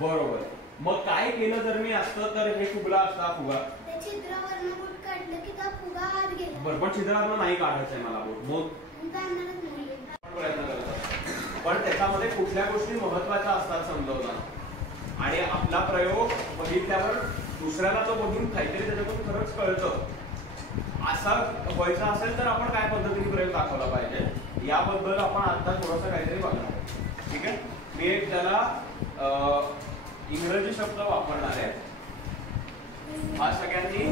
बरोबर. मग काय केलं जर मी असतं तर हे फुगला असता फुगा. त्या छिद्रावरनं बोट काढलं की त्या फुगा आत गेला. बरं पण छिद्रावरनं नाही काढायचंय मला बोट. मग प्रयत्न करतात पण त्याच्यामध्ये कुठल्या गोष्टी महत्वाच्या असतात समजवताना आणि आपला प्रयोग बघितल्यावर दुसऱ्याला तो बघून काहीतरी त्याच्यातून खरंच कळतं. असा व्हायचा असेल तर आपण काय पद्धतीने प्रयोग दाखवला पाहिजे याबद्दल आपण आता थोडंसं काहीतरी बघणार. ठीक आहे. मी एक त्याला इंग्रजी शब्द वापरणार आहे. हा सगळ्यांनी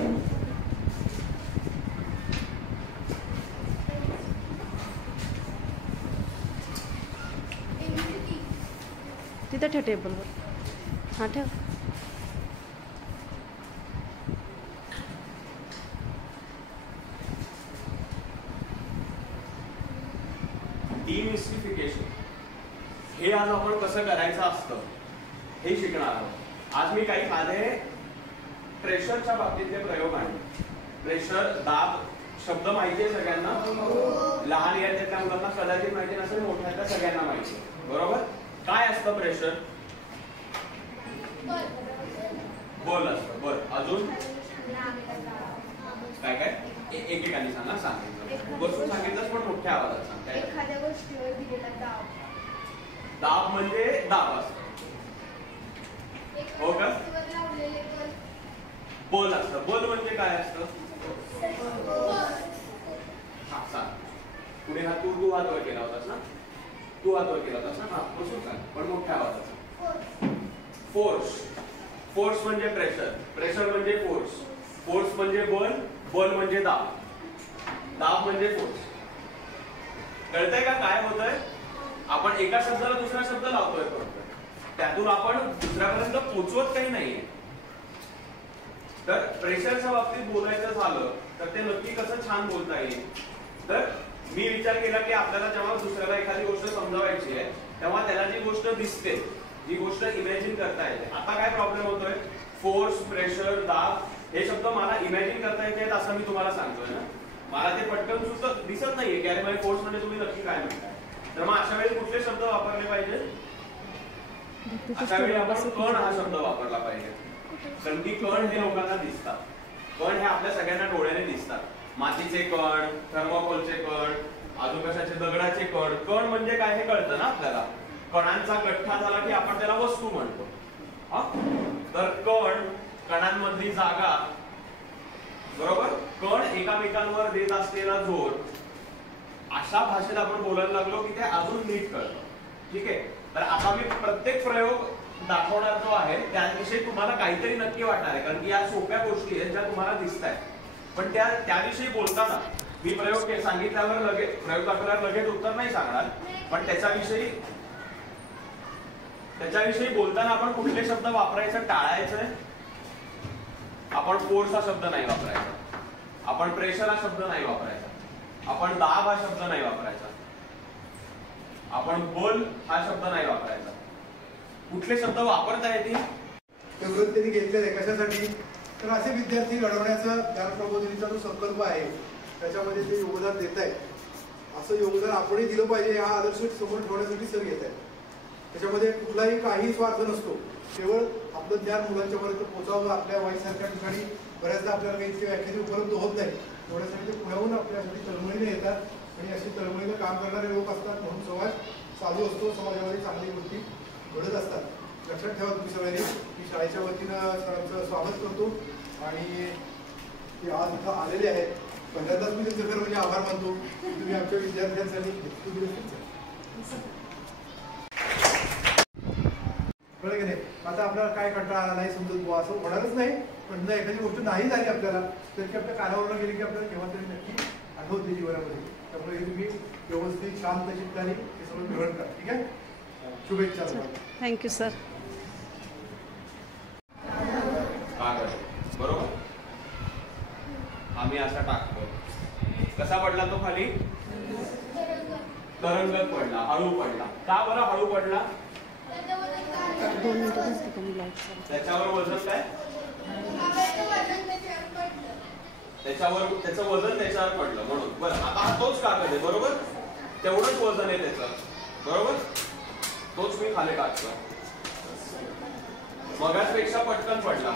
तिथे ठेव टेबलवर. हा ठेव. डिमिस्टिफिकेशन हे आज आपण कसं करायचं असतं हे शिकणार आहोत. आज मी काही साधे प्रेशरच्या बाबतीतले प्रयोग आणले. प्रेशर, दाब शब्द माहिती आहे सगळ्यांना. लहान याच्यातल्या मुलांना कदाचित माहिती नसेल, मोठ्यातल्या सगळ्यांना माहिती आहे. बरोबर. काय असतं प्रेशर? बल असतं. बरं अजून काय काय एकेकाने सांगा. सांगितलं बसून सांगितलं पण मोठ्या आवाजात सांगताय. एखाद्या गोष्टीवर दिलेला दाब. दाब म्हणजे दाब असतो. हो का. बल असतं. बल म्हणजे काय असतं? हा सांग. पुढे हा तू हात वर केला होतास ना. तू हात वर केला होतास ना. हा बसून सांग पण मोठ्या आवाजाचा. फोर्स. फोर्स म्हणजे प्रेशर. प्रेशर म्हणजे फोर्स. फोर्स म्हणजे बल. बल म्हणजे दाब. दाब म्हणजे फोर्स. कळतंय का काय होतंय? आपण एका शब्दाला दुसरा शब्द लावतोय फक्त. त्यातून आपण दुसऱ्यापर्यंत पोहोचवत काही नाहीये. तर प्रेशरच्या बाबतीत बोलायचं झालं तर ते नक्की कसं छान बोलता येईल. तर मी विचार केला की आपल्याला जेव्हा दुसऱ्याला एखादी गोष्ट समजावायची आहे तेव्हा त्याला जी गोष्ट दिसते, जी गोष्ट इमॅजिन करता येते. आता काय प्रॉब्लेम होतोय? फोर्स, प्रेशर, दाब हे शब्द मला इमॅजिन करता येते असं मी तुम्हाला सांगतोय ना. मला ते पटकन सुचत दिसत नाहीये की अरे माझ्या फोर्स म्हणजे तुम्ही नक्की काय म्हणताय. तर मग अशा वेळी कुठले शब्द वापरले पाहिजे? अशा वेळी आपण कण हा शब्द वापरला पाहिजे. कारण की कण हे लोकांना दिसतात. कण हे आपल्या सगळ्यांना डोळ्याने दिसतात. मातीचे कण, थर्मोकोलचे कण, अजून कशाचे दगडाचे कण. कण म्हणजे काय हे कळतं ना आपल्याला. कणांचा गठ्ठा झाला की आपण त्याला वस्तू म्हणतो. तर कण, कणांमधली जागा, बरोबर. कण एकामेकांवर देत असलेला जोर, अशा भाषेत आपण बोलायला लागलो की ते अजून नीट कळतं. ठीक आहे. तर आता मी प्रत्येक प्रयोग दाखवणार जो आहे त्याविषयी तुम्हाला काहीतरी नक्की वाटणार आहे. कारण की या सोप्या गोष्टी आहेत ज्या तुम्हाला दिसत आहेत. पण त्याविषयी बोलताना मी प्रयोग सांगितल्यावर लगेच प्रयोग दाखवल्यावर लगेच उत्तर नाही सांगणार. पण त्याच्याविषयी बोलताना आपण कुठले शब्द वापरायचं टाळायचंय. आपण फोर्स हा शब्द नाही वापरायचा. आपण प्रेशर हा शब्द नाही वापरायचा. आपण दाब हा शब्द नाही वापरायचा. आपण बल हा शब्द नाही वापरायचा. कुठले शब्द वापरता येतील? त्यांनी घेतलेले आहे कशासाठी? तर असे विद्यार्थी घडवण्याचा ज्ञान प्रबोधिनीचा जो संकल्प आहे त्याच्यामध्ये ते योगदान देत आहेत. असं योगदान आपणही दिलं पाहिजे हा आदर्श समोर ठेवण्यासाठी सर येत आहेत. त्याच्यामध्ये कुठलाही काही स्वार्थ नसतो. केवळ आपलं ज्ञान मुलांच्यापर्यंत पोहोचावं. आपल्या वाईसारख्या ठिकाणी बऱ्याचदा आपल्याला काही इतकी व्याख्याने उपलब्ध होत नाही. एवढ्यासाठी ते पुण्याहून आपल्यासाठी तळमळीने येतात आणि अशी तळमळीनं काम करणारे लोक असतात. म्हणून समाज चालू असतो. समाजामध्ये चांगली गोष्टी घडत असतात. लक्षात ठेवा तुम्ही सगळ्यांनी. मी शाळेच्या वतीनं सरांचं स्वागत करतो आणि ते आज इथं आलेले आहेत. पहिल्यांदाच मी तुमचं म्हणजे आभार मानतो. तुम्ही आमच्या विद्यार्थ्यांसाठी कळलं की नाही. आता आपल्याला काय कंटाळा आला नाही समजत बुवा असं होणारच नाही. पण जर एखादी गोष्ट नाही झाली आपल्याला तर ती आपल्या कानावरनं गेली की आपल्याला केव्हा तरी नक्की आठवते जीवनामध्ये. त्यामुळे हे तुम्ही व्यवस्थित शांत चित्ताने हे सगळं ग्रहण करा. ठीक आहे. शुभेच्छा. Thank you sir. बरोबर. आम्ही असा टाकतो. कसा पडला तो खाली? तरंगत पडला, हळू पडला. का बरं हळू पडला? त्याच्यावर वजन काय? त्याचं वजन त्याच्यावर पडलं म्हणून. बरं आता हा तोच कागद आहे बरोबर. तेवढंच वजन आहे त्याचं बरोबर. तोच मी खाली टाकतो. मगाचपेक्षा पटकन पडला.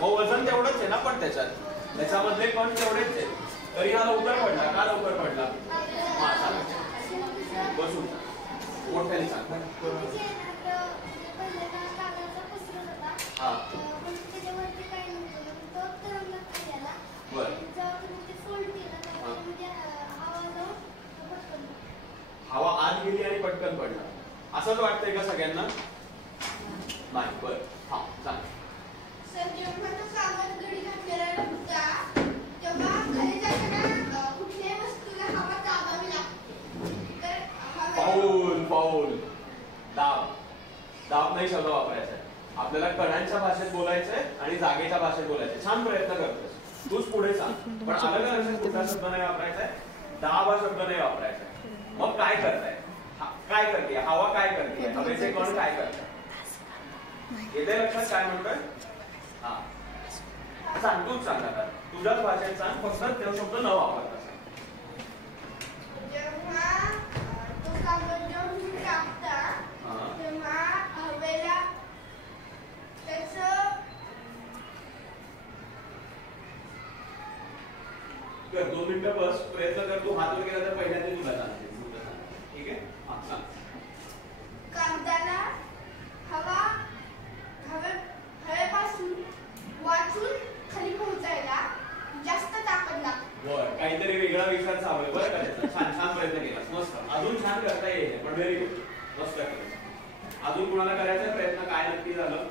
मग वजन तेवढंच आहे ना, पण त्याच्यामधले कण तेवढेच आहे, तरी हा लवकर पडला. का लवकर पडला? बसून मोठ्याने सांग. हा हवा आत गेली आणि पटकन पडला, असंच वाटतंय का सगळ्यांना? नाही. बरं, हा सांग. सर, जेव्हा तो कागद घडी घातलेला होता तेव्हा खाली जाताना कुठल्याही वस्तूला हवा दाबावी लागते. तर पाऊल दाब नाही शब्द वापरायचा आहे आपल्याला. कणांच्या भाषेत बोलायचंय आणि जागेच्या भाषेत बोलायचंय. छान प्रयत्न करतोस तूच, पुढे सांग. पण अलग अलग कुठला शब्द नाही वापरायचा आहे, दाब हा शब्द नाही वापरायचा. मग काय करताय? काय करते हवा? काय करते हवेचे कण? काय करताय? येते लक्षात काय म्हणतोय? हा सांग, तूच सांग आता, तुझ्याच भाषेत सांग, फक्त तो शब्द न वापरता. जेव्हा तो कागद जेव्हा टाकता तेव्हा हवेला त्याचं 2 मिनिटं बस, प्रयत्न कर. तू हात वर गेला तर पहिल्यांदा तुला सांगते. ठीक आहे? हा सांग. कागदाला हवेपासून वाचून खाली पोहोचायला जास्त ताकद लागते. बरं, काहीतरी वेगळा विचार चालू बरं का? छान प्रयत्न केलास, मस्त. अजून छान करता येईल, पण व्हेरी गुड, मस्त केलं. अजून कुणाला करायचा प्रयत्न? काय नक्की झालं?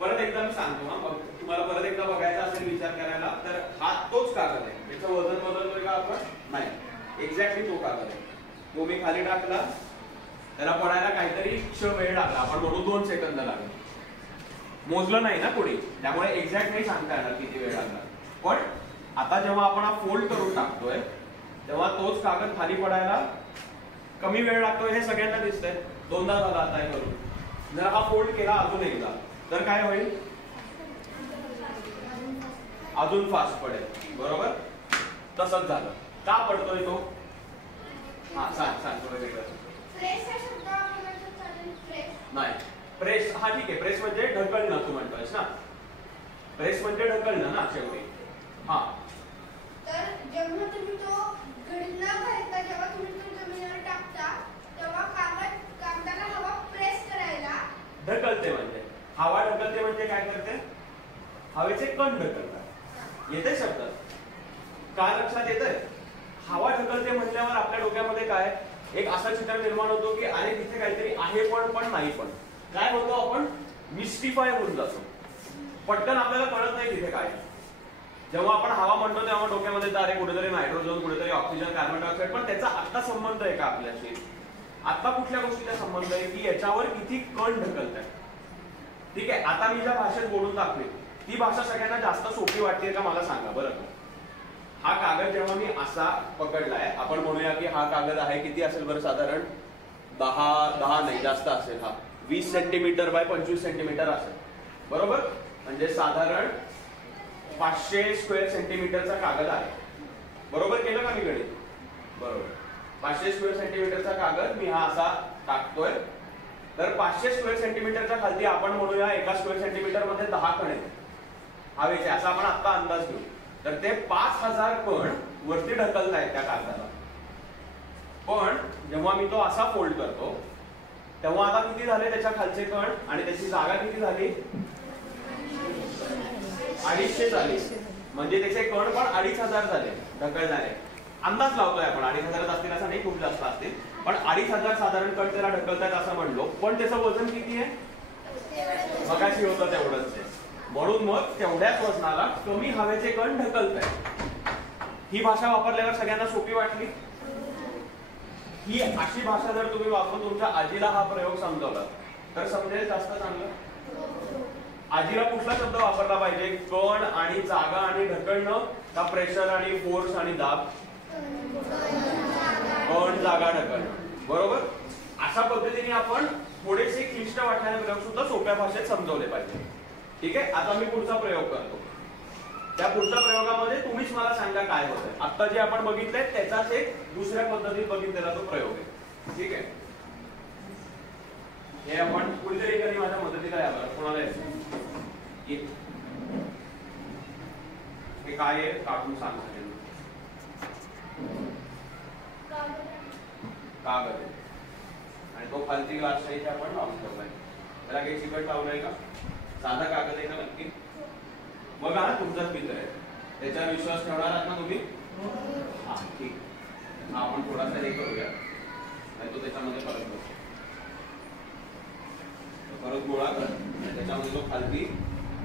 परत एकदा मी सांगतो ना, मग तुम्हाला परत एकदा बघायचा असेल विचार करायला, तर हा तोच कागद आहे. त्याचं वजन बदलतोय का आपण? नाही, एक्झॅक्टली तो कागद आहे. तो मी खाली टाकला, त्याला पडायला काहीतरी वेळ लागला, आपण म्हणून 2 सेकंद लागले. मोजलं नाही ना पुढे, त्यामुळे एक्झॅक्ट नाही सांगता येणार किती वेळ लागला. पण आता जेव्हा आपण हा फोल्ड करून टाकतोय तेव्हा तोच कागद खाली पडायला कमी वेळ लागतोय, हे सगळ्यांना दिसतंय. 2दा झाला आता हे करून. जर हा फोल्ड केला अजून एकदा तर काय होईल? अजून फास्ट पडेल. बरोबर, तसंच झालं. का पडतोय तो? हा सांग थोडं वेगळं. प्रेस हा शब्द वापरला चालेल? नाही, प्रेस हा ठीक आहे. प्रेस म्हणजे ढकलणं, तू म्हणतोयस ना. प्रेस म्हणजे ढकलणं ना शेवटी. हा, तर जेव्हा तुम्ही तो घडी न घालता जेव्हा तुम्ही तो जमिनीवर टाकता तेव्हा कागदाला हवा प्रेस करायला ढकलते. म्हणजे हवा ढकलते म्हणजे काय करते? हवेचे कण ढकलतात. येते शब्द? काय लक्षात येतंय? हवा ढकलते म्हटल्यावर आपल्या डोक्यामध्ये काय एक असं चित्र निर्माण होतो की अरे तिथे काहीतरी आहे पण नाही. पण काय होतो, आपण मिस्टिफाय होऊन जातो. पटकन आपल्याला कळत नाही तिथे काय. जेव्हा आपण हवा म्हणतो तेव्हा डोक्यामध्ये अरे कुठेतरी नायट्रोजन, कुठेतरी ऑक्सिजन, कार्बन डायऑक्साईड, पण त्याचा आत्ता संबंध आहे का आपल्याशी? आता कुठल्या गोष्टीचा संबंध आहे की याच्यावर किती कण ढकलत आहे. ठीक आहे, आता मी ज्या भाषेत बोलून दाखवेल ती भाषा सगळ्यांना जास्त सोपी वाटते का मला सांगा बरं. हा कागद जेव्हा मी असा पकडलाय, आपण म्हणूया की हा कागद आहे, किती असेल बरं साधारण? 10 नाही, जास्त असेल. हा 20 सेंटीमीटर बाय 25 सेंटीमीटर असेल. बरोबर, म्हणजे साधारण 500 स्क्वेअर सेंटीमीटरचा कागद आहे. बरोबर केलं का मी गणित? बरोबर. 500 स्क्वेअर सेंटीमीटरचा कागद मी हा असा टाकतोय. तर 500 स्क्वेअर सेंटीमीटरच्या खालती आपण म्हणूया 1 स्क्वेअर सेंटीमीटर मध्ये 10 कण आहेत हवेचे, असा आपण आता अंदाज घेऊ. तर ते 5000 कण वरती ढकलतायत त्या कागदाला. पण जेव्हा मी तो असा फोल्ड करतो तेव्हा आता किती झाले त्याच्या खालचे कण आणि त्याची जागा किती झाली? 250 झाली. म्हणजे त्याचे कण पण 2500 झाले ढकलणारे. अंदाज लावतोय आपण, 2500 असतील असं नाही, खूप जास्त असतील, पण 2500 साधारण कण त्याला ढकलतायत असं म्हणलो. पण त्याचं वजन किती आहे? मगाशी होतं तेवढंच आहे. म्हणून मग तेवढ्याच वजनाला कमी हवेचे कण ढकलतायत. ही भाषा वापरल्यावर सगळ्यांना सोपी वाटली? ही अशी भाषा जर तुम्ही वापरून तुमच्या आजीला हा प्रयोग समजावला तर समजेल जास्त चांगलं. आजीला कुठला शब्द वापरला पाहिजे? कण आणि जागा आणि ढकलणं का प्रेशर आणि फोर्स आणि दाब? कण, जागा, ढकलणं. बरोबर. अशा पद्धतीने आपण थोडेसे क्लिष्ट वाटणारे प्रयोग सुद्धा सोप्या भाषेत समजवले पाहिजे. ठीक आहे, आता मी पुढचा प्रयोग करतो. त्या पुढच्या प्रयोगामध्ये तुम्हीच मला सांगा काय होतंय. आता जे आपण बघितलंय त्याचाच एक दुसऱ्या पद्धतीत बघितलेला तो प्रयोग आहे. ठीक आहे, हे आपण कुठेतरी माझ्या मदतीला यावं. कोणाला ये हे काय आहे काढून सांग सगळ्यांना. कागद आहे आणि तो खालती ग्लास इथे आपण लावून ठेवलाय. त्याला काही चिकट लावलंय का? साधा कागद आहे का नक्की? बघा ना तुमचाच मित्र आहे, त्याच्यावर विश्वास ठेवणार आहात ना तुम्ही? हा ठीक. हा आपण थोडासा हे करूया, नाही तो त्याच्यामध्ये परत बसतो. परत गोळा कर, त्याच्यामध्ये तो खालती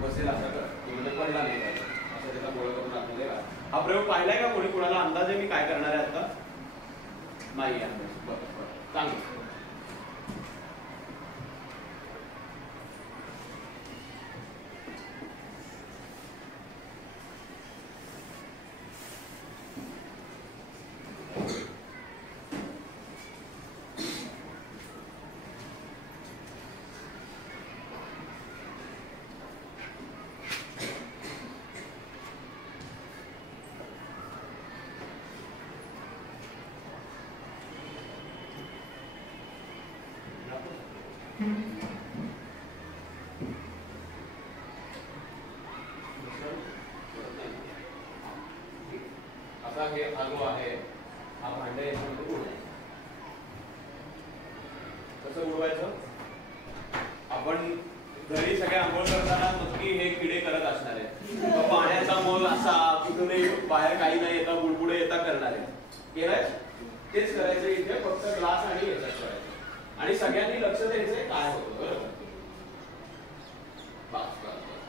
बसेल असा कर, तो म्हणजे पडला नाही पाहिजे असं त्याचा गोळा करून आतमध्ये घाल. हा प्रयोग पाहिलाय का कोणी? कुणाला अंदाज आहे मी काय करणार आहे आता? नाही अंदाज. बरं चांगलं. आता हे आलो आहे, हा भांडे याच्यामध्ये उडवायचं. कसं उडवायचं? आपण घरी सगळे आंघोळ करताना नक्की हे किडे करत असणार आहे. पाण्याचा मोल असा कुठूनही बाहेर काही नाही येता बुडबुडे येता करणार आहे. केलंय? तेच करायचं इथे, फक्त ग्लास आणि याच्यात करायचं आणि सगळ्यांनी लक्ष द्यायचंय काय होतं. बरोबर? बस बस बस.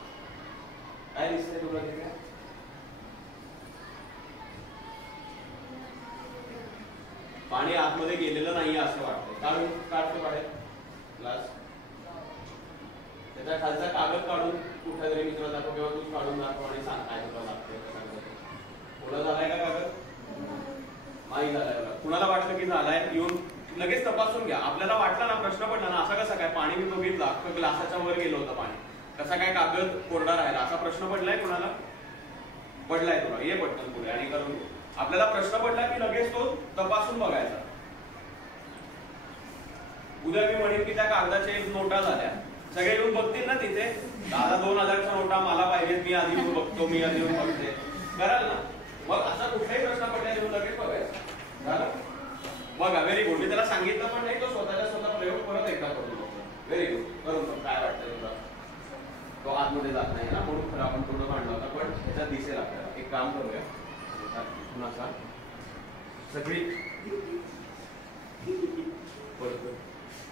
काय दिसतंय तुला तिथे? पाणी आतमध्ये गेलेलं नाहीये असं वाटतंय. काढतो बाहेर ग्लास, त्याचा खालचा कागद काढून कुठल्या तरी मित्र दाखव किंवा तूच काढून दाखव आणि सांग काय तुला लागतंय. ओला झालाय का कागद? नाही झालाय. कुणाला वाटलं की झालाय येऊन लगेच तपासून घ्या. आपल्याला वाटला ना, प्रश्न पडला ना असा कसा काय पाणी मी बघितला तर ग्लासाच्या वर गेलं होतं पाणी, कसा काय कागद कोरडा राहिला असा प्रश्न पडलाय कुणाला? पडलाय तुला? ये पटकन पुढे आणि करून आपल्याला प्रश्न पडला की लगेच तो तपासून बघायचा. उद्या मी म्हणेन की त्या कागदाच्या नोटा झाल्या, सगळे येऊन बघतील ना तिथे, दादा 2000च्या नोटा मला पाहिजेत, मी आधी येऊन बघतो, मी आधी येऊन बघते, कराल ना? मग असा कुठलाही प्रश्न पडला येऊन लगेच बघायचा. झालं? बघा, व्हेरी गुड. मी त्याला सांगितलं पण नाही, तो स्वतःच्या स्वतः प्रयोग परत एकदा करून बघतो. Very good. करून बघ काय वाटतंय तुला. तो आतमध्ये जात नाही ना, म्हणून खरं आपण पूर्ण काढला होता, पण त्याच्यात दिसेल आपल्याला. एक काम करूया, पुन्हा सगळी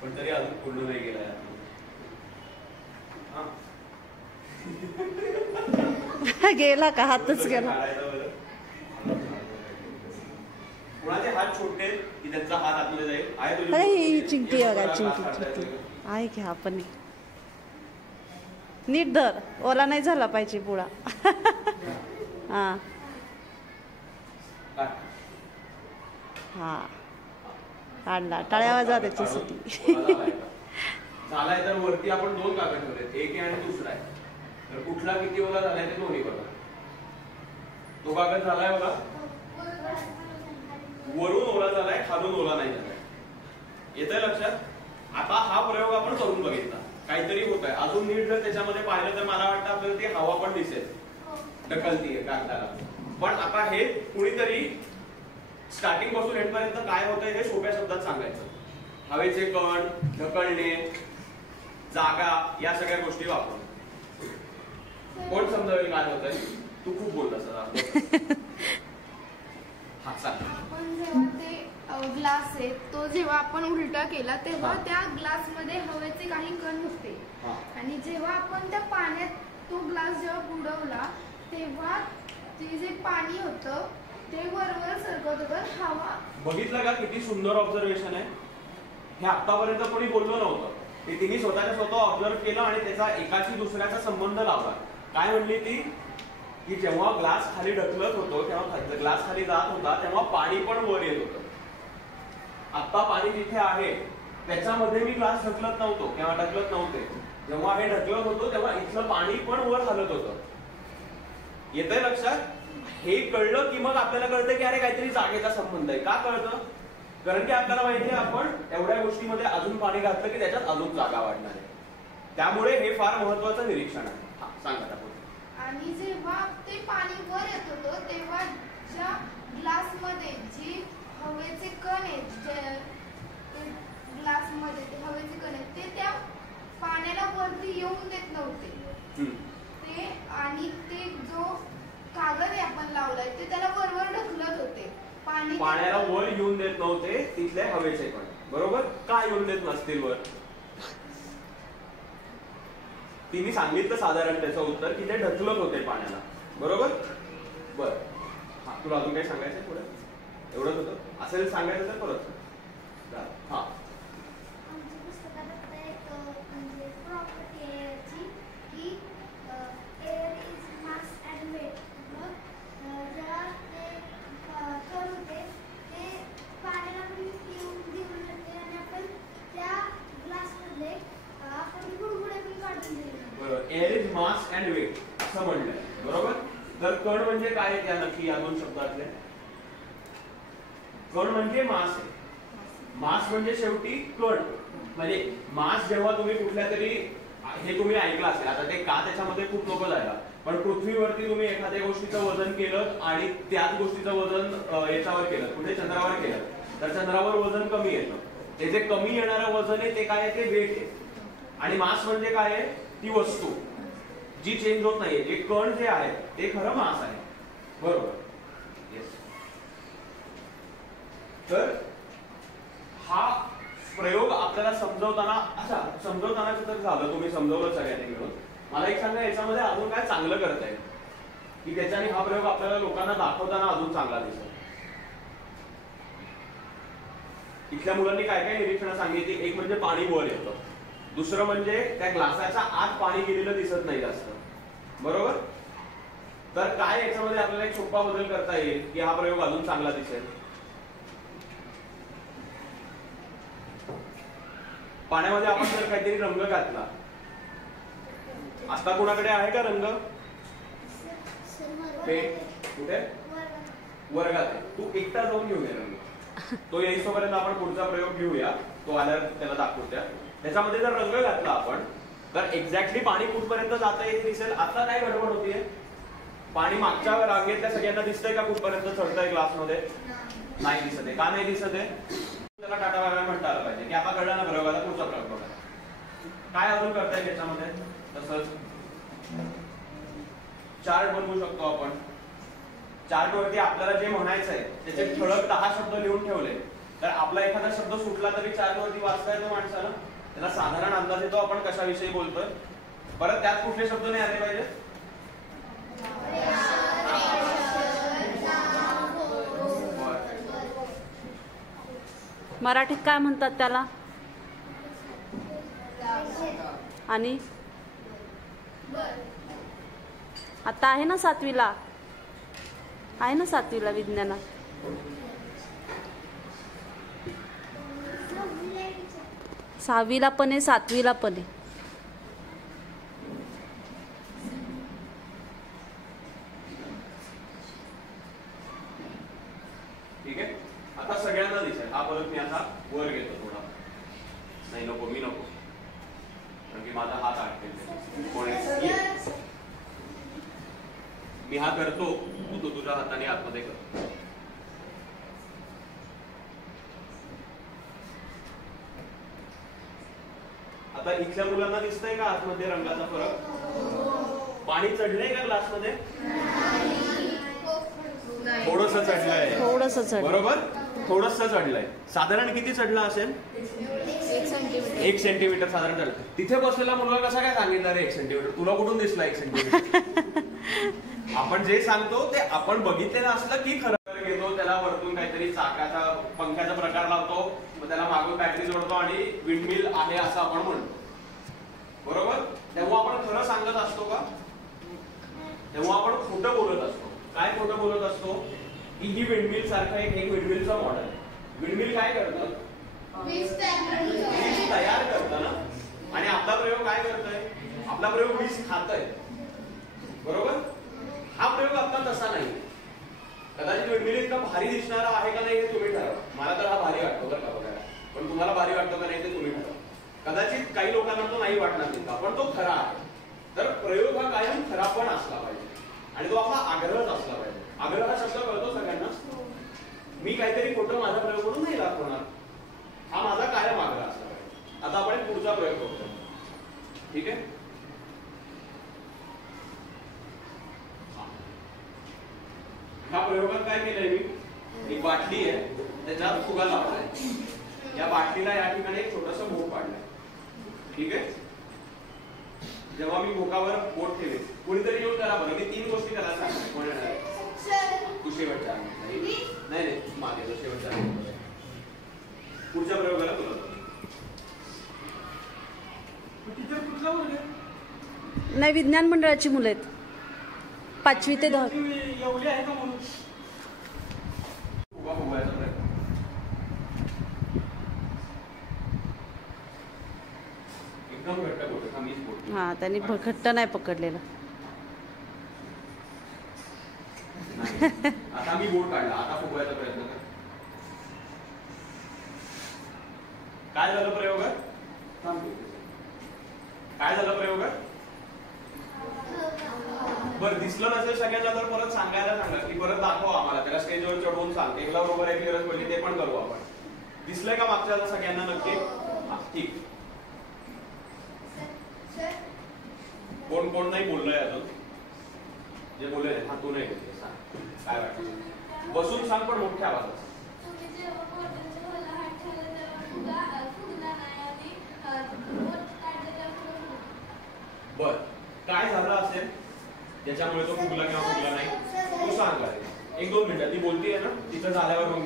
पण तरी अजून पूर्ण नाही गेलाय. गेला का? हातच गेला. कुणाचे हात छोटे की त्यांचा हात आतमध्ये जाईल? आहे अरे चिंटी बघा, चिंटी आहे की आपण नीट धर, ओला नाही झाला पाहिजे पुढा. हा हा काढला. टाळ्या वाजवा त्याच्यासाठी. झालाय तर वरती आपण 2 कागद ठेवलेत, एक आहे आणि दुसरा आहे. तर कुठला किती ओला झालाय ते दोन्ही बघा. तो कागद झालाय बघा, वरून ओला झालाय, खालून ओला नाही झालाय. येतंय लक्षात? आता हा प्रयोग आपण करून बघितला, काहीतरी होत आहे. अजून नीट जर त्याच्यामध्ये पाहिलं तर मला वाटतं आपल्याला ती हवा पण दिसेल, ढकलतीये कागदाला. पण आता हे कुणीतरी स्टार्टिंग पासून एंड पर्यंत काय होतंय हे सोप्या शब्दात सांगायचं. हवेचे कण, ढकलणे, जागा, या सगळ्या गोष्टी वापरून कोण समजावेल काय होतंय? तू खूप बोललास. हा सांग. आपण जेव्हा ते ग्लास आहे तो जेव्हा आपण उलटा केला तेव्हा त्या ग्लास मध्ये हवेचे काही कण होते आणि जेव्हा आपण त्या पाण्यात तो ग्लास जेव्हा बुडवला तेव्हा ते जे पाणी होतं ते वरवर सरकत होतं. हवा बघितलं का किती सुंदर ऑब्झर्वेशन आहे. हे आतापर्यंत कोणी बोललो नव्हतं, ते तिने स्वतःच्या स्वतः ऑब्झर्व केलं आणि त्याचा एकाशी दुसऱ्याचा संबंध लावला. काय म्हणली ती की जेव्हा ग्लास खाली ढकलत होतो तेव्हा ग्लास खाली जात होता तेव्हा पाणी पण वर येत होतं. आता पाणी जिथे आहे त्याच्यामध्ये मी ग्लास ढकलत नव्हतो किंवा ढकलत नव्हते. जेव्हा हे ढकलत होतो तेव्हा इथलं पाणी पण वर हलत होतं. येतंय लक्षात? हे कळलं की मग आपल्याला कळतं की अरे काहीतरी जागेचा संबंध आहे. का कळतं? कारण की आपल्याला माहिती आहे आपण एवढ्या गोष्टीमध्ये अजून पाणी घातलं की त्याच्यात अजून जागा वाढणार आहे. त्यामुळे हे फार महत्वाचं निरीक्षण आहे. हा सांगा त्यापुढे. आणि जेव्हा ते पाणी वर येत होतं तेव्हा ज्या ग्लासमध्ये जी हवेचे कण आहेत, ग्लासमध्ये ते हवेचे कण आहेत ते त्या पाण्याला वरती येऊन देत नव्हते ते, आणि ते जो कागद आहे आपण लावलाय ते त्याला वरवर ढकलत होते. पाण्याला वर येऊन देत नव्हते तिथले हवेचे कण. बरोबर. का येऊन देत नसतील वर? तिने सांगितलं साधारण त्याचं उत्तर की ते ढकलत होते पाण्याला. बरोबर. बर. हा तुला अजून काही सांगायचं पुढे? एवढंच होतं. असेल सांगायचं तर परत. हा air is mass and weight असं म्हणलंय. बरोबर. तर कण म्हणजे काय त्या नक्की या दोन शब्दातले? कण म्हणजे मास आहे. मास म्हणजे शेवटी कण. म्हणजे मास जेव्हा तुम्ही कुठल्या तरी, हे तुम्ही ऐकलं असेल, आता ते का त्याच्यामध्ये खूप नको जायला, पण पृथ्वीवरती तुम्ही एखाद्या गोष्टीचं वजन केलं आणि त्याच गोष्टीचं वजन याच्यावर केलं, कुठे चंद्रावर केलं, तर चंद्रावर वजन कमी येतं. ते जे कमी येणारं वजन आहे ते काय आहे? ते वेट आहे. आणि मास म्हणजे काय आहे? ती वस्तू जी चेंज होत नाहीये. जे कण जे आहे ते खरं मास आहे. बरोबर. येस. तर हा प्रयोग आपल्याला समजवताना तर झालं, तुम्ही समजवलं सगळ्यांनी मिळून. मला एक सांगा, याच्यामध्ये अजून काय चांगलं करता येईल की त्याच्याने हा प्रयोग आपल्याला लोकांना दाखवताना अजून चांगला दिसेल? इथल्या मुलांनी काय काय निरीक्षणं सांगितली? एक म्हणजे पाणी वर येतं. दुसरं म्हणजे त्या ग्लासाच्या आत पाणी गेलेलं दिसत नाही जास्त. बरोबर. तर काय याच्यामध्ये आपल्याला एक सोपा बदल करता येईल की हा प्रयोग अजून चांगला दिसेल? पाण्यामध्ये आपण जर काहीतरी रंग घातला, आता कोणाकडे आहे का रंग? कुठे? वर्गात आहे. तू एकटा जाऊन घेऊन ये रंग. तो येईपर्यंत आपण पुढचा प्रयोग घेऊया. तो आल्यावर त्याला दाखवूया. त्याच्यामध्ये जर रंग घातला आपण तर एक्झॅक्टली पाणी कुठपर्यंत जात आहे हे दिसेल. आता काय गडबड होतीये? पाणी मागच्या रांगेतल्या सगळ्यांना दिसतंय का कुठपर्यंत चढतंय ग्लासमध्ये? नाही दिसत आहे. का नाही दिसत आहे? त्याला टाटा बाय बाय म्हणता आलं पाहिजे की आता कळलं ना प्रयोगाला, पुढचा प्रयोग बघा. काय अजून करताय त्याच्यामध्ये? तसंच चार्ट बनवू शकतो आपण. चार्ट वरती आपल्याला जे म्हणायचं आहे त्याचे ठळक 10 शब्द लिहून ठेवले, तर आपला एखादा शब्द सुटला तरी चार्ट वरती वाचता येतो माणसाला. त्याला साधारण अंदाज येतो आपण कशाविषयी बोलतोय. परत त्यात कुठले शब्द नाही आले पाहिजे? मराठीत काय म्हणतात त्याला? आणि आता आहे ना 7वीला, आहे ना 7वीला विज्ञानात. सहावीला पण आहे, 7वीला पण आहे. ठीक आहे. आता सगळ्यांना दिसेल. हा परत मी आता वर घेतो थोडा. नाही नको, मी नको, कारण की माझा हात अडकेल. मी हा करतो, तू तुझ्या हाताने आतमध्ये कर. आता इथल्या मुलांना दिसतंय का आतमध्ये रंगाचा फरक? पाणी चढलंय का ग्लासमध्ये? थोडस चढलंय. बरोबर. थोडस चढलंय. साधारण किती चढलं असेल? 1 सेंटीमीटर साधारण चढलं. तिथे बसलेला मुलगा कसा काय सांगितलं रे 1 सेंटीमीटर? तुला कुठून दिसला 1 सेंटीमीटर? आपण जे सांगतो ते आपण बघितलेलं असलं की खरं घेतो. त्याला वरतून काहीतरी चाकाचा पंख्याचा प्रकार लावतो, मग त्याला मागून बॅटरी जोडतो आणि विंडमिल आहे असं आपण म्हणतो. बरोबर. तेव्हा आपण खरं सांगत असतो का? तेव्हा आपण खोटं बोलत असतो. काय खोटं बोलत असतो? की ही विंडमिल सारखं एक विंडमिलचं मॉडेल. विंडमिल काय करतं? वीज तयार करतं ना. आणि आपला प्रयोग काय करतोय? आपला प्रयोग वीज खातोय. बरोबर. हा प्रयोग आता तसा नाही. कदाचित विंडमिल इतका भारी दिसणारा आहे का नाही हे तुम्ही ठरवा. मला तर हा भारी वाटतो बरं का बघायला, पण तुम्हाला भारी वाटतो का नाही ते तुम्ही ठरवा. कदाचित काही लोकांना तो नाही वाटणार तितका, पण तो खरा आहे. तर प्रयोग हा कायम खरा पण असला पाहिजे आणि तो आपला आग्रहच असला पाहिजे. आग्रह हा शब्द कळतो सगळ्यांना. मी काहीतरी खोटं माझा प्रयोग करून नाही दाखवणार, हा माझा कायम आग्रह असला पाहिजे. आता आपण पुढचा प्रयोग करतो. ठीक आहे. ह्या प्रयोगात काय केलंय मी, एक बाटली आहे त्याच्यात फुगा लावलाय. या बाटलीला या ठिकाणी एक छोटस भोक पाडलंय. ठीक आहे. जेव्हा मी भोकावर बोट ठेवेल, कोणीतरी येऊन करा बरं. मी 3 गोष्टी करायला सांगतो. कोण येणार? तू शेवटच्या नाही नाही मागे तो शेवटच्या. पुढच्या प्रयोगाला तुला नाही, विज्ञान मंडळाची मुलं आहेत, 5वी ते 10वी. एवढी आहे का म्हणून उभा उभायचा प्रयत्न. एकदम घट्ट बोट हा मीच बोट. हा, त्यांनी घट्ट नाही पकडलेलं. आता मी बोट काढला. आता फुगवायचा प्रयत्न कर. काय झालं प्रयोगात? काय झालं प्रयोगात? बरं दिसलं नसेल सगळ्यांना तर परत सांगायला सांगा की परत दाखवा आम्हाला. त्याला स्टेजवर चढवून सांग. टेबला बरोबर आहे गरज पडली ते पण करू आपण. दिसलंय का मागच्या सगळ्यांना नक्की? ठीक. कोण कोण नाही बोललंय अजून? जे बोलले हा तू नाही बोलले. सांग काय वाटतं. बसून सांग पण मोठ्या आवाजात. बर काय झालं असेल त्याच्यामुळे तो फुगला किंवा फुगला नाही तू सांग. 1-2 मिनिटं ती बोलतीये ना, तिथं झाल्यावर मग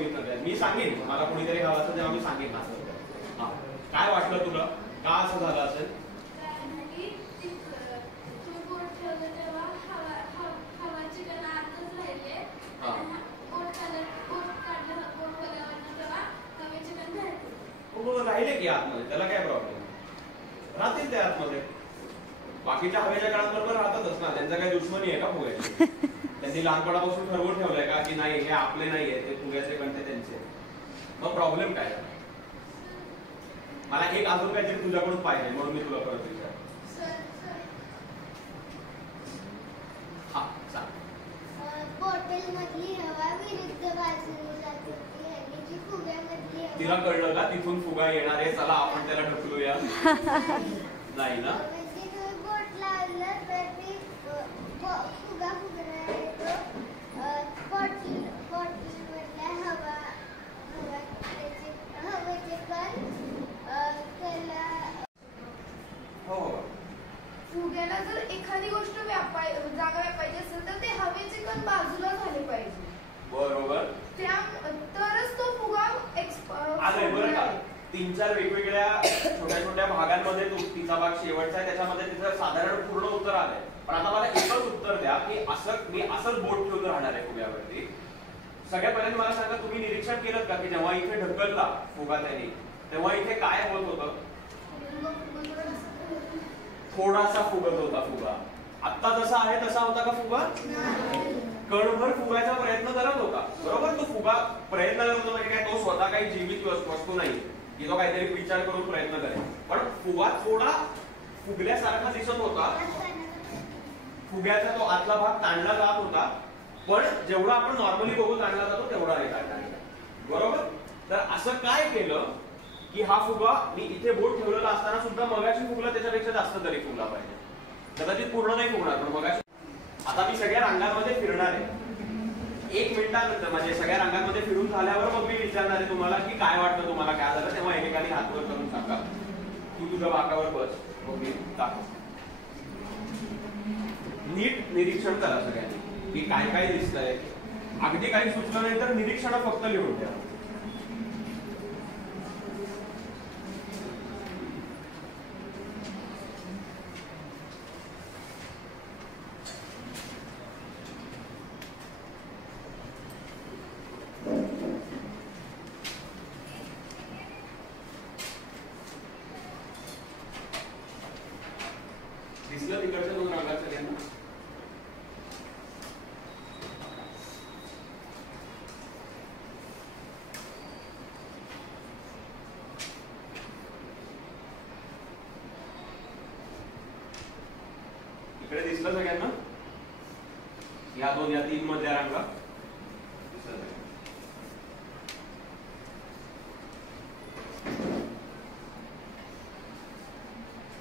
मी सांगेन. मला कोणीतरी हवं असेल तेव्हा मी सांगेन असं. हा काय वाटलं तुला, का असं झालं असेल? राहिले की आतमध्ये, त्याला काय प्रॉब्लेम? राहतील ते आतमध्ये. बाकीच्या हवेच्या काळात बरोबर राहतातच ना. त्यांचा काही दुश्मनी आहे का फुग्याची? त्यांनी लहानपणापासून ठरवून ठेवलंय का की नाही हे आपले नाहीये, ते फुग्याचे कंटे त्यांचे. मग प्रॉब्लेम काय? मला एक अजून काहीतरी तुझ्याकडून पाहिजे म्हणून मी तुला परत विचार. हा सांग. बॉटल मधली हवा विरुद्ध बाजूने जात होती आणि जी फुग्यामधली हवा. तिला कळलं का तिथून फुगा येणार आहे, चला आपण त्याला ढकलूया? नाही ना. म्हणजे तुम्ही बोट लावलं तर ती फुगा फुगणार आहे. तो बॉटल मधल्या हवेचे कण त्याला. हो. फुग्याला जर एखादी गोष्ट जागा व्यापायची असेल तर ते हवेचे कण बाजूला झाले पाहिजे. बरोबर. तरच तो फुगा आलाय. बरं का 3-4 वेगवेगळ्या छोट्या छोट्या भागांमध्ये तिचा भाग शेवटचा आहे, त्याच्यामध्ये तिचं साधारण पूर्ण उत्तर आलंय. पण आता मला एकच उत्तर द्या की असं मी असंच बोट ठेवून राहणार आहे फुग्यावरती. सगळ्यात पहिल्यांदा मला सांगा, तुम्ही निरीक्षण केलं का की जेव्हा इथे ढकलला फुगा त्याने तेव्हा इथे काय होत होतं? थोडासा फुगत होता फुगा. आता जसा आहे तसा होता का फुगा? कणभर फुगायचा प्रयत्न करत होता. बरोबर. तो फुगा प्रयत्न करत होता म्हणजे काय, तो स्वतः काही जीवित वस्तू नाही की तो काहीतरी विचार करून प्रयत्न करेल. पण फुगा थोडा फुगल्यासारखा दिसत होता. फुग्याचा तो आतला भाग ताणला जात होता, पण जेवढा आपण नॉर्मली बघू ताणला जातो तेवढा नाही ताणला. बरोबर. तर असं काय केलं की हा फुगा मी इथे बोट ठेवलेला असताना सुद्धा मगाशी फुगला त्याच्यापेक्षा जास्त तरी फुगला पाहिजे. कदाचित पूर्ण नाही फुगणार पण मगाशी. आता मी सगळ्या रांगांमध्ये फिरणार आहे. 1 मिनिटानंतर म्हणजे सगळ्या रांगांमध्ये फिरून झाल्यावर मग मी विचारणार आहे तुम्हाला की काय वाटतं तुम्हाला काय झालं. तेव्हा एकेकाने हात वर करून सांगा. तू तुझ्या वाकावर बस, मग मी टाकतो. नीट निरीक्षण करा सगळ्यांनी की काय काय दिसतंय. अगदी काही सुचलं नाही तर निरीक्षण फक्त लिहून द्या. दिसलं तिकडच्या 2 रांगा सगळ्यांना? इकडे दिसलं सगळ्यांना? या 2 या 3 मधल्या रांगा दिसलं सगळ्यांना?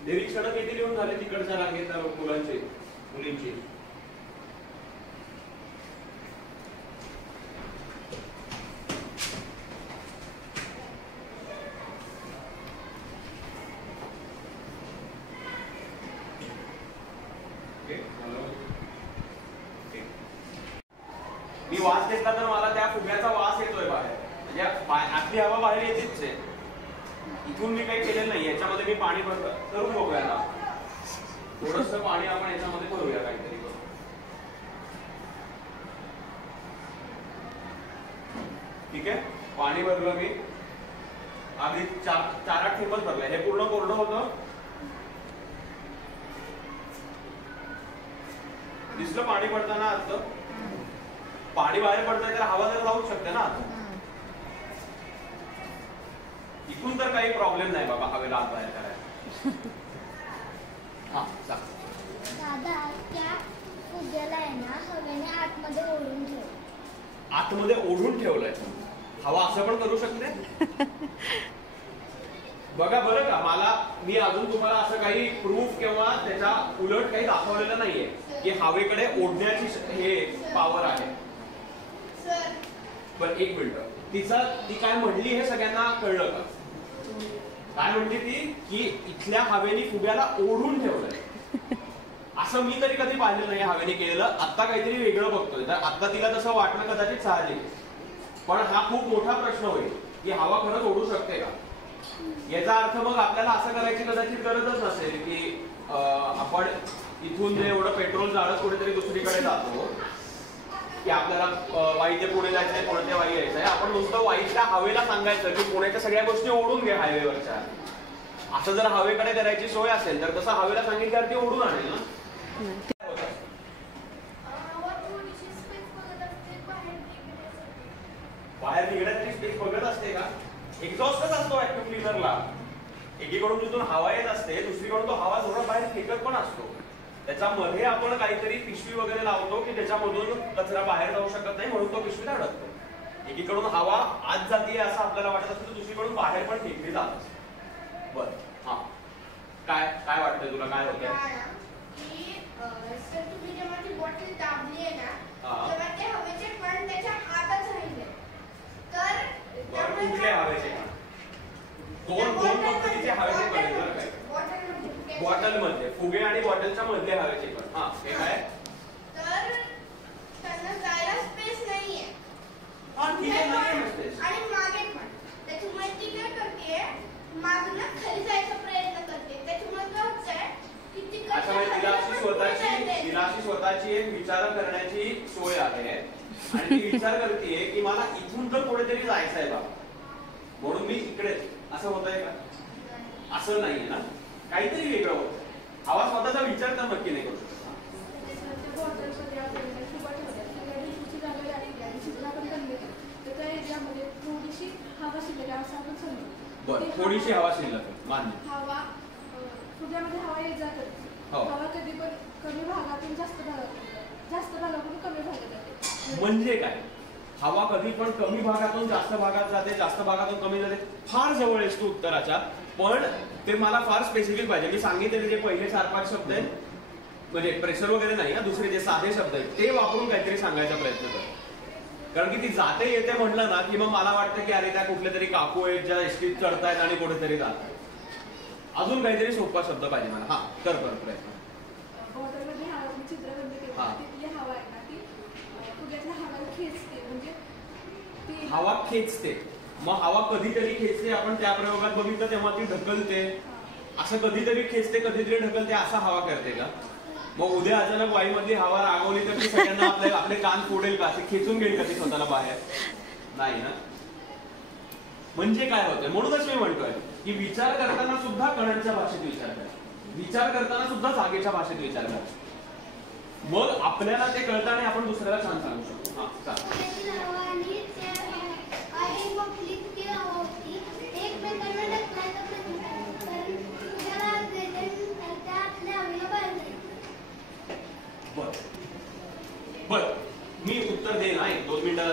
निरीक्षण किती लिहून झाले तिकडच्या रांगेत मुलांचे मुलींची? मी वास घेतला तर मला त्या फुग्याचा वास येतोय बाहेर, म्हणजे आतली हवा बाहेर येतेच आहे. इथून मी काही केलेलं नाही. याच्यामध्ये मी पाणी करून बघूया ना, थोडस पाणी आपण याच्यामध्ये भरूया काहीतरी. ठीक आहे, पाणी भरलं मी. आधी 4-8 थेंबच भरले. हे पूर्ण कोरडं होतं. दिसलं पाणी पडताना आतलं? पाणी बाहेर पडतंय तर हवा तर जाऊच शकते ना. इथून तर काही प्रॉब्लेम नाही बाबा हवेला आत बाहेर करायला. हा सांग. दादा, त्या फुग्याला आहे ना हवेने आतमध्ये ओढून ठेव. आतमध्ये ओढून ठेवलंय? हवा असं पण करू शकते? बघा बरं का, मी अजून तुम्हाला असं काही प्रूफ किंवा त्याच्या उलट काही दाखवलेलं नाहीये की हवेकडे ओढण्याची हे पॉवर आहे. पण एक मिनिट, ती काय म्हणली हे सगळ्यांना कळलं का? काय म्हणली ती? की इथल्या हवेने फुग्याला ओढून ठेवलंय. असं मी तरी कधी पाहिलं नाही हवेने केलेलं. आता काहीतरी वेगळं बघतोय. तर आता तिला तसं वाटणं कदाचित साहजिक, पण हा खूप मोठा प्रश्न होईल की हवा खरंच ओढू शकते का? याचा अर्थ मग आपल्याला असं करायची कदाचित गरजच नसेल की आपण इथून जे एवढं पेट्रोल जाळत कुठेतरी दुसरीकडे जातो की आपल्याला वाई ते पुणे जायचंय, पुणे ते वाई यायचंय. आपण नुसतं वाईच्या हवेला सांगायचं की पुण्याच्या सगळ्या गोष्टी ओढून घे हायवेवरच्या. असं जर हवेकडे करायची सोय असेल तर तसं हवेला सांगितल्यावर ती ओढून आणेल ना. बाहेर निघण्यासाठी स्पेस बघत असते का? एक्झॉस्टच असतो व्हॅक्यूम क्लीनरला. एकीकडून जिथून हवा येत असते, दुसरीकडून तो हवा थोडा बाहेर फेकत पण असतो. त्याच्यामध्ये आपण काहीतरी पिशवी वगैरे लावतो की त्याच्यामधून कचरा बाहेर जाऊ शकत नाही, म्हणून तो पिशवीला अडकतो. एकीकडून हवा आत जाते असं आपल्याला वाटत असतं, दुसरीकडून बाहेर पण फेकली जात असते. बरं, हा काय वाटतंय तुला? काय होतंय? तुम्ही जेव्हा ती बॉटल दाबली आहे ना, तेव्हा ते हवेचे कण त्याच्या आतच राहिले. तर कुठले हवेचे कण? दोन पद्धतीचे हवेचे कण आहेत काय? बॉटल मध्ये फुगे आणि बॉटलच्या मधले हवेचे कण. हा, हे काय? तर त्यांना जायला स्पेस नाहीये. हा, ठीक आहे, नाही स्पेस. आणि मागे पण त्याच्यामुळे ती काय करते, मागून खाली जायचा प्रयत्न करते. त्याच्यामुळे काय होतंय की ती तिला अशी स्वतःची एक विचार करण्याची सोय आहे आणि ती विचार करते की मला इथून तर कुठेतरी जायचं आहे बाबा, म्हणून मी इकडे. असं होतंय का? असं नाहीये ना, काहीतरी वेगळं होतं. हवा स्वतःचा विचार तर नक्की नाही करू शकत. थोडीशी हवा शिल्लक मान्य. फुग्यामध्ये हवा येत जाते. हवा कधी पण कमी भागातून जास्त भागातून कमी भागात जाते. म्हणजे काय? हवा कधी पण कमी भागातून जास्त भागात जाते, जास्त भागातून कमी जाते. फार जवळ आहेस तू उत्तराच्या, पण ते मला फार स्पेसिफिक पाहिजे. मी सांगितलेले जे पहिले 4-5 शब्द आहेत, म्हणजे प्रेशर वगैरे नाही, दुसरे जे साधे शब्द आहेत ते वापरून काहीतरी सांगायचा प्रयत्न कर. कारण की ती जाते येते म्हणलं ना की मग मला वाटतं की अरे त्या कुठले तरी काकू आहेत ज्या एसटीत चढतायत आणि कुठेतरी जातात. अजून काहीतरी सोपा शब्द पाहिजे मला. हा, कर प्रयत्न. बॉटलमध्ये हवा चित्रबंद केली, तिथली हवा आहे ना ती फुग्यातल्या हवेला खेचते. म्हणजे ती हवा खेचते. मग हवा कधीतरी खेचते, आपण त्या प्रयोगात बघितलं तेव्हा ती ढकलते. असं कधीतरी खेचते, कधीतरी ढकलते, असा हवा करते का? मग उद्या अचानक वाईमधली हवा रागवली तर ती सगळ्यांना आपले कान फोडेल का? असे खेचून घेईल का ती स्वतःला बाहेर? नाही ना. म्हणजे काय होतंय? म्हणूनच मी म्हणतोय की विचार करताना सुद्धा कणांच्या भाषेत विचार करा, विचार करताना सुद्धा जागेच्या भाषेत विचार करा. मग आपल्याला ते कळतं आणि आपण दुसऱ्याला छान सांगू शकतो. हा, चालेल.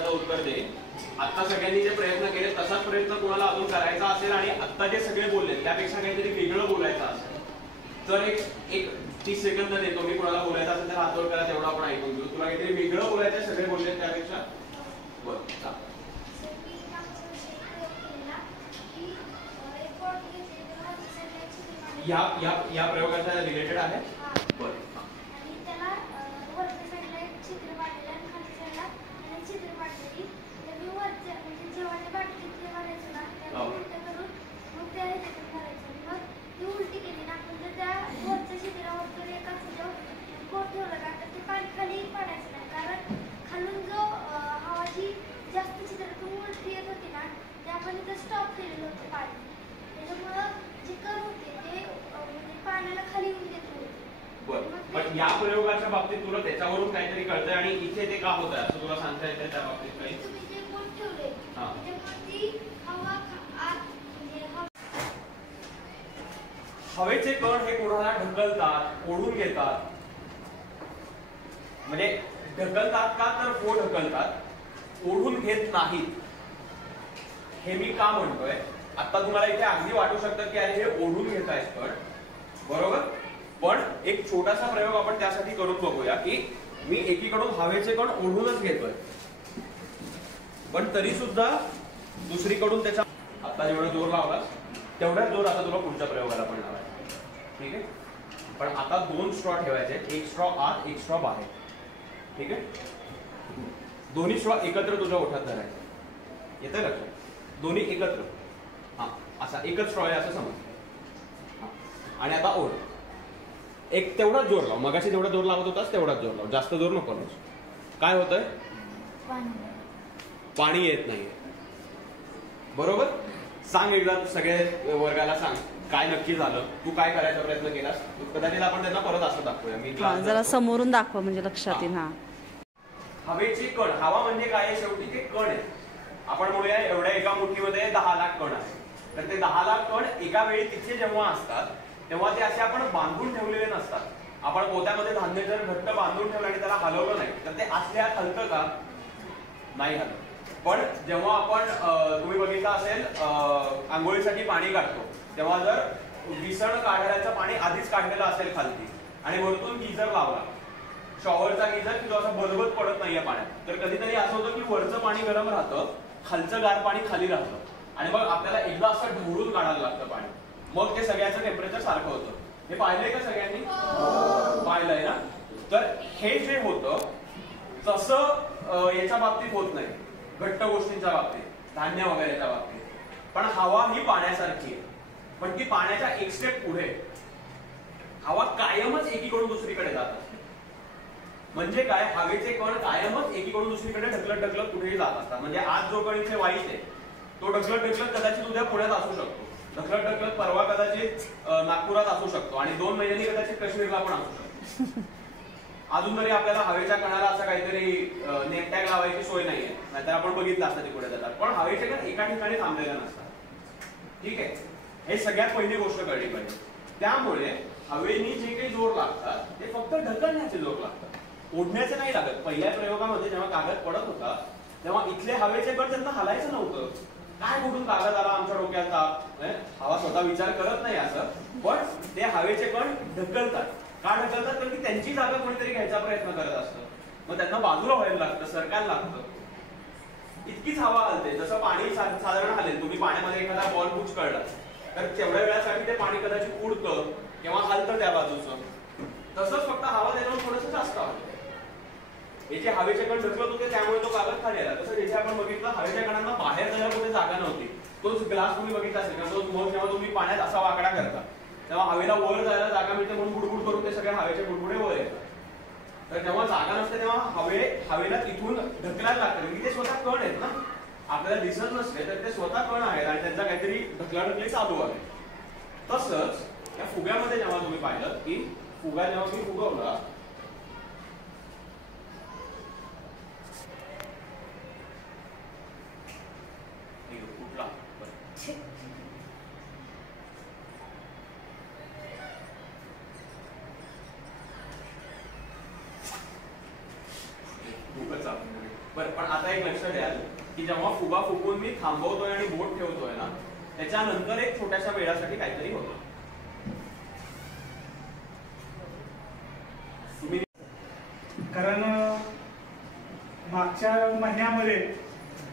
प्रश्नाचं उत्तर दे. आता सगळ्यांनी जे प्रयत्न केले तसाच प्रयत्न कुणाला अजून करायचा असेल आणि आता जे सगळे बोलले त्यापेक्षा काहीतरी वेगळं बोलायचं असेल तर एक 30 सेकंद देतो मी. कुणाला बोलायचं असेल तर हात वर करा, तेवढा आपण ऐकून घेऊ. तुला काहीतरी वेगळं बोलायचं सगळे बोलले त्यापेक्षा बरं. या प्रयोगाचा रिलेटेड आहे बरं. स्टॉप केलेलं होतं पाणी, त्याच्यामुळं जे कण होते ते पाण्याला खाली येऊन देत होते. पण या प्रयोगाच्या बाबतीत तुला त्याच्यावरून काहीतरी कळतंय आणि इथे ते का होत आहे असं तुला सांगता येतंय त्या बाबतीत काही? तुम्ही जे बोट ठेवले त्याच्यामध्ये हवेचे कण हे कोणाला ढकलतात, ओढून घेतात. म्हणजे ढकलतात का तर हो ढकलतात, ओढून घेत नाहीत. हे मी का म्हणतोय आता तुम्हाला इथे अगदी वाटू शकतं की अरे हे ओढून घेत आहेत कण, बरोबर. पण एक छोटासा प्रयोग आपण त्यासाठी करून बघूया की मी एकीकडून हवेचे कण ओढूनच घेतोय पण तरी सुद्धा दुसरीकडून त्याचा आता जेवढा जोर लावलास तेवढाच जोर आता तुला पुढच्या प्रयोगाला पण लावायचा. ठीक आहे. पण आता 2 स्ट्रॉ ठेवायचे, एक स्ट्रॉ आत एक स्ट्रॉ बाहेर. ठीक आहे. दोन्ही स्ट्रॉ एकत्र तुझ्या ओठात धरायचे. येतंय लक्षात? दोन्ही एकत्र. हा असा एकच स्ट्रॉ आहे असं समज. आणि आता ओढ. एक तेवढाच जोर लाव, मगाशी जेवढा जोर लावत होतास तेवढाच जोर लाव, जास्त जोर नको लावूस. काय होतंय? पाणी येत नाहीये. बरोबर. सांग एकदा सगळे वर्गाला सांग काय नक्की झालं, तू काय करायचा प्रयत्न केलास. कदाचित आपण त्यांना परत असं दाखवूया. मी जरा समोरून दाखवा म्हणजे लक्षात येईल. हा हवेची कण, हवा म्हणजे काय? शेवटी ते कण आहे. आपण म्हणूया एवढ्या एका मुठीमध्ये 10 लाख कण आहेत. तर ते 10 लाख कण एका वेळी तिथे जेव्हा असतात तेव्हा ते असे आपण बांधून ठेवलेले नसतात. आपण पोत्यामध्ये धान्य जर घट्ट बांधून ठेवलं आणि त्याला हलवलं नाही तर ते असल्या हलतं का? नाही हलत. पण जेव्हा आपण तुम्ही बघितलं असेल आंघोळीसाठी पाणी काढतो तेव्हा जर विसण काढायचं पाणी आधीच काढलेलं असेल खालती आणि वरतून गिझर लावला, शॉवरचा गिझर की जो असा बलबत पडत नाहीये पाण्यात, तर कधीतरी असं होतं की वरचं पाणी गरम राहतं, खालचं गार पाणी खाली राहतं आणि मग आपल्याला एकदा असं ढवळून काढायला लागतं पाणी. मग ते सगळ्याचं टेम्परेचर सारखं होतं. हे पाहिलंय का सगळ्यांनी? पाहिलंय ना. तर हे जे होतं तसं याच्या बाबतीत होत नाही, घट्ट गोष्टींच्या बाबतीत, धान्य वगैरेच्या बाबतीत. पण हवा ही पाण्यासारखी आहे, पण ती पाण्याच्या एक स्टेप पुढे. हवा कायमच एकीकडून दुसरीकडे जात असते. म्हणजे काय? हवेचे कण कायमच एकीकडून दुसरीकडे ढकलत ढकलत कुठेही जात असतात. म्हणजे आज जो कण इथे वाईट आहे तो ढकलत ढकलत कदाचित उद्या पुण्यात असू शकतो, ढकलत ढकलत परवा कदाचित नागपुरात असू शकतो आणि 2 महिन्यांनी कदाचित काश्मीरला पण असू शकतो. अजून तरी आपल्याला हवेच्या कणाला असं काहीतरी नेमटॅग लावायची सोय नाहीये, नाहीतर आपण बघितलं असतं ते पुढे जातात. पण हवेचे कण एका ठिकाणी थांबलेले नसतात. ठीक आहे. हे सगळ्यात पहिली गोष्ट कळली पाहिजे. त्यामुळे हवेनी जे काही जोर लागतात ते फक्त ढकलण्याचे जोर लागतात, ओढण्याचे नाही लागत. पहिल्या प्रयोगामध्ये जेव्हा कागद पडत होता तेव्हा इथले हवेचे कण त्यांना हलायचं नव्हतं. काय कुठून कागद आला आमच्या डोक्याचा, हवा स्वतः विचार करत नाही असं, पण ते हवेचे कण ढकलतात. का ढकलतात? कारण की त्यांची जागा कोणीतरी घ्यायचा प्रयत्न करत असतं, मग त्यांना बाजूला व्हायला लागतं, सरकायला लागतं. इतकीच हवा हलते. जसं पाणी साधारण हलेल, तुम्ही पाण्यामध्ये एखादा बॉल बुचकळला तर तेवढ्या वेळासाठी ते पाणी कदाचित उडतं किंवा हलतं त्या बाजूचं. तसंच फक्त हवा त्याच्यावर थोडंसं जास्त हलतं. याचे हवेचे कण ढकलत होते त्यामुळे तो कागद खाली आला. तसं जिथे आपण बघितलं हवेच्या कणांना बाहेर जायला कुठे जागा नव्हती. तोच ग्लास तुम्ही बघितला असेल का? तो मग जेव्हा तुम्ही पाण्यात असा वाकडा करता तेव्हा हवेला वर जायला जागा मिळते म्हणून बुडबुड करून ते सगळे हवेचे बुडबुडे वर येतात. तर जेव्हा जागा नसते तेव्हा हवेला तिथून ढकलायला लागतं, कारण की ते स्वतः कण आहेत ना, आपल्याला दिसत नसते तर ते स्वतः कण आहेत आणि त्यांचा काहीतरी ढकलाढकली चालू आहे. तसंच या फुग्यामध्ये जेव्हा तुम्ही पाहिलं की फुगा जेव्हा मी फुगवला कुठला बरं, पण आता एक लक्ष द्याल की जेव्हा फुगा फुगवून मी थांबवतोय आणि बोट ठेवतोय ना, त्याच्यानंतर एक छोट्याशा वेळासाठी काहीतरी होतं. कारण मागच्या महिन्यामध्ये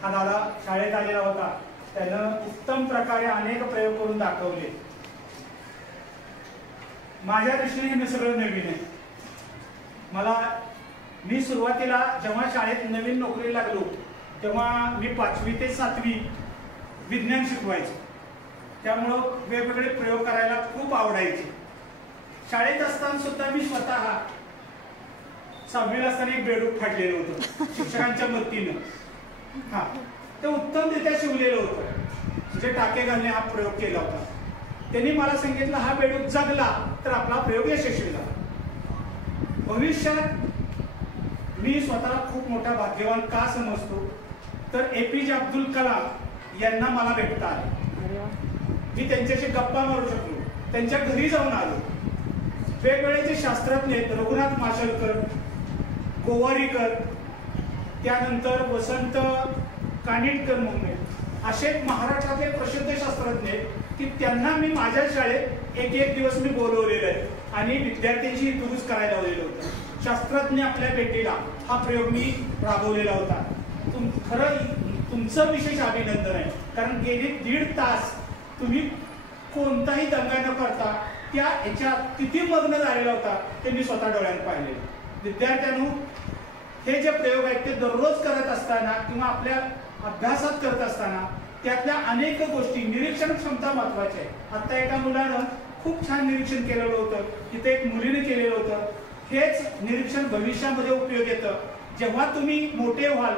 हा दादा शाळेत आलेला होता. त्यानं उत्तम प्रकारे अनेक प्रयोग करून दाखवले. माझ्या दृष्टीने हे सगळं नवीन आहे. मी सुरुवातीला जेव्हा शाळेत नवीन नोकरीला लागलो तेव्हा मी 5वी ते 7वी विज्ञान शिकवायचो. त्यामुळं वेगवेगळे प्रयोग करायला खूप आवडायचे. शाळेत असताना सुद्धा मी स्वतः 6वीला असताना एक बेडूक फाडलेलं होतं शिक्षकांच्या मदतीनं. ते उत्तमरित्या शिवलेलं होतं. म्हणजे टाके घालणे हा प्रयोग केला होता. त्यांनी मला सांगितलं हा बेडूक जगला तर आपला प्रयोग यशस्वी झाला. भविष्यात मी स्वतः खूप मोठा भाग्यवान का समजतो तर APJ अब्दुल कलाम यांना मला भेटता आले. मी त्यांच्याशी गप्पा मारू शकलो. त्यांच्या घरी जाऊन आलो. वेगवेगळे जे शास्त्रज्ञ आहेत, रघुनाथ माशेलकर, गोवारीकर, त्यानंतर वसंत कानिटकर म्हणून असे महाराष्ट्रातले प्रसिद्ध शास्त्रज्ञ की त्यांना मी माझ्या शाळेत एक दिवस मी बोलवलेलं आहे आणि विद्यार्थ्यांची दुरुस्त करायला लावलेलं होतं. शास्त्रज्ञ आपल्या भेटीला हा प्रयोग मी राबवलेला होता. खरं तुमचं विशेष अभिनंदन आहे. कारण गेली 1.5 तास तुम्ही कोणताही दंगा न करता त्या याच्यात किती मग्न झालेला होता ते मी स्वतः डोळ्यात पाहिले. विद्यार्थ्यांनो, हे जे प्रयोग आहेत ते दररोज करत असताना किंवा आपल्या अभ्यासात करत असताना त्यातल्या अनेक गोष्टी, निरीक्षण क्षमता महत्वाची आहे. आता एका मुलानं खूप छान निरीक्षण केलेलं होतं, तिथे एक मुलीने केलेलं होतं. हेच निरीक्षण भविष्यामध्ये उपयोग येतं. जेव्हा तुम्ही मोठे व्हाल,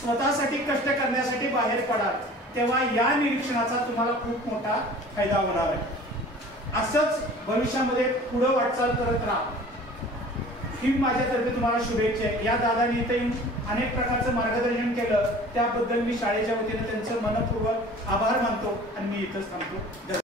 स्वतःसाठी कष्ट करण्यासाठी बाहेर पडाल, तेव्हा या निरीक्षणाचा तुम्हाला खूप मोठा फायदा होणार आहे. असंच भविष्यामध्ये पुढे वाटचाल करत राहा ही माझ्यातर्फे तुम्हाला शुभेच्छा आहे. या दादांनी इथे अनेक प्रकारचं मार्गदर्शन केलं त्याबद्दल मी शाळेच्या वतीने त्यांचं मनपूर्वक आभार मानतो आणि मी इथंच थांबतो.